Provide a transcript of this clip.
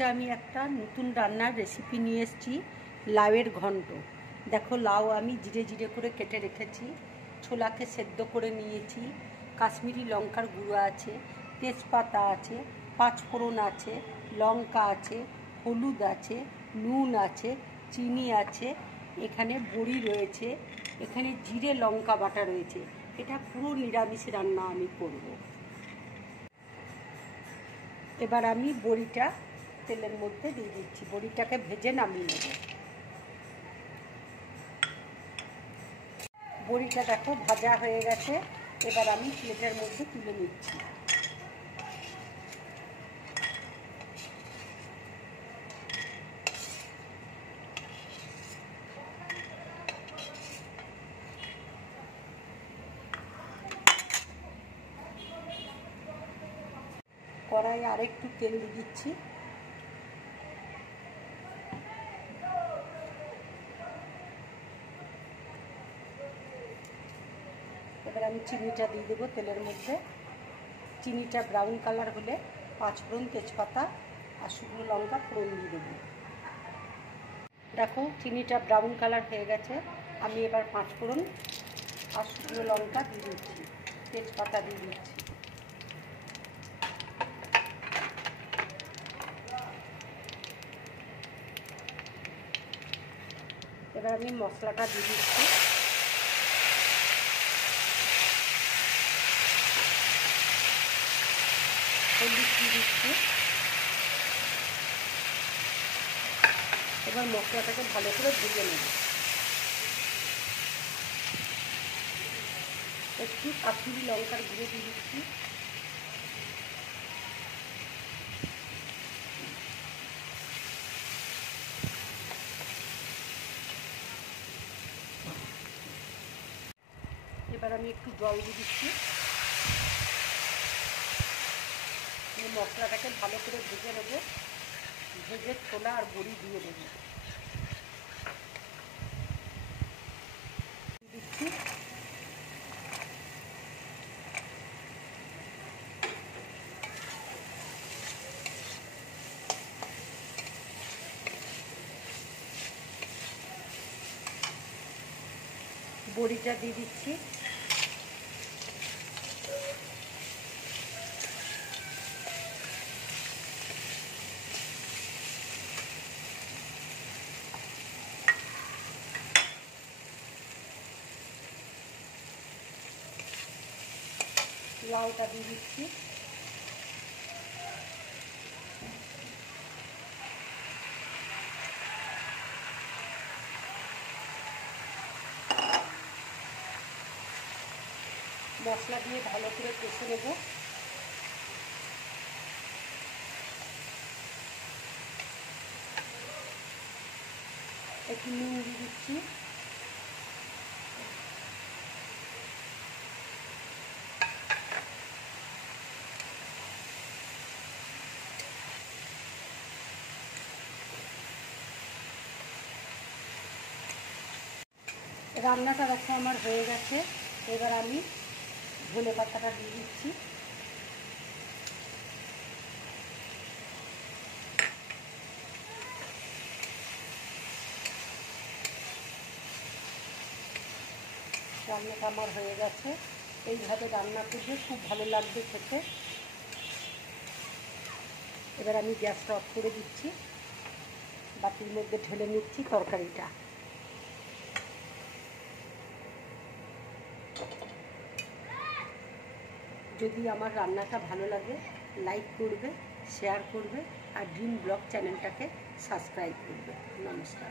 আজকে আমি একটা নতুন রান্নার রেসিপি নিয়ে এসেছি, লাউয়ের ঘন্ট। দেখো, লাউ আমি জিরে জিরে করে কেটে রেখেছি, ছোলাকে সেদ্ধ করে নিয়েছি, কাশ্মীরি লঙ্কার গুঁড়ো আছে, তেজপাতা আছে, পাঁচফোড়ন আছে, লঙ্কা আছে, হলুদ আছে, নুন আছে, চিনি আছে, এখানে বড়ি রয়েছে, এখানে জিরে লঙ্কা বাটা রয়েছে। এটা পুরো নিরামিষ রান্না আমি করব। এবার আমি বড়িটা তেলের মধ্যে দিয়ে দিচ্ছি, বড়িটাকে ভেজে নামিয়ে নেব। বড়িটা দেখো ভাজা হয়ে গেছে, এবার আমি প্লেটের মধ্যে তুলে নিচ্ছি। কড়াইয়ে আরেকটু তেল দিয়ে দিচ্ছি। এবার আমি চিনিটা দিয়ে দেবো তেলের মধ্যে। চিনিটা ব্রাউন কালার হলে পাঁচফোড়ন, তেজপাতা আর শুকনো লঙ্কা ফোড়ন দিয়ে দেবো। দেখো, চিনিটা ব্রাউন কালার হয়ে গেছে, আমি এবার পাঁচফোড়ন আর শুকনো লঙ্কা দিয়ে দিচ্ছি, তেজপাতা দিয়ে দিচ্ছি। এবার আমি মশলাটা দিয়ে দিচ্ছি। হলুদ দিয়ে দিচ্ছি। এবার মশলাটাকে ভালো করে ভেজে নেব। একটু কাশ্মীরি লঙ্কার গুঁড়ো দিয়ে দিচ্ছি। এবার আমি একটু জল দিয়ে দিচ্ছি। মশলাটাকে ভালো করে ভেজে নেব, ভেজে ছোলা আর বড়ি দিয়ে দেবো। দিচ্ছি। বড়িটা দিয়ে দিচ্ছি। লাউটা দিয়ে দিচ্ছি। মশলা দিয়ে ভালো করে কষে নেব। একটু নুন দিয়ে দিচ্ছি। রান্নাটা দেখো আমার হয়ে গেছে, এবার আমি ধনে পাতাটা দিয়ে দিচ্ছি। রান্নাটা আমার হয়ে গেছে, এইভাবে রান্না করলে খুব ভালো লাগবে খেতে। এবার আমি গ্যাসটা অফ করে দিচ্ছি, বাটির মধ্যে ঢেলে নিচ্ছি তরকারিটা। যদি আমার রান্নাটা ভালো লাগে, লাইক করবে, শেয়ার করবে আর ড্রিম ব্লগ চ্যানেলটাকে সাবস্ক্রাইব করবে। নমস্কার।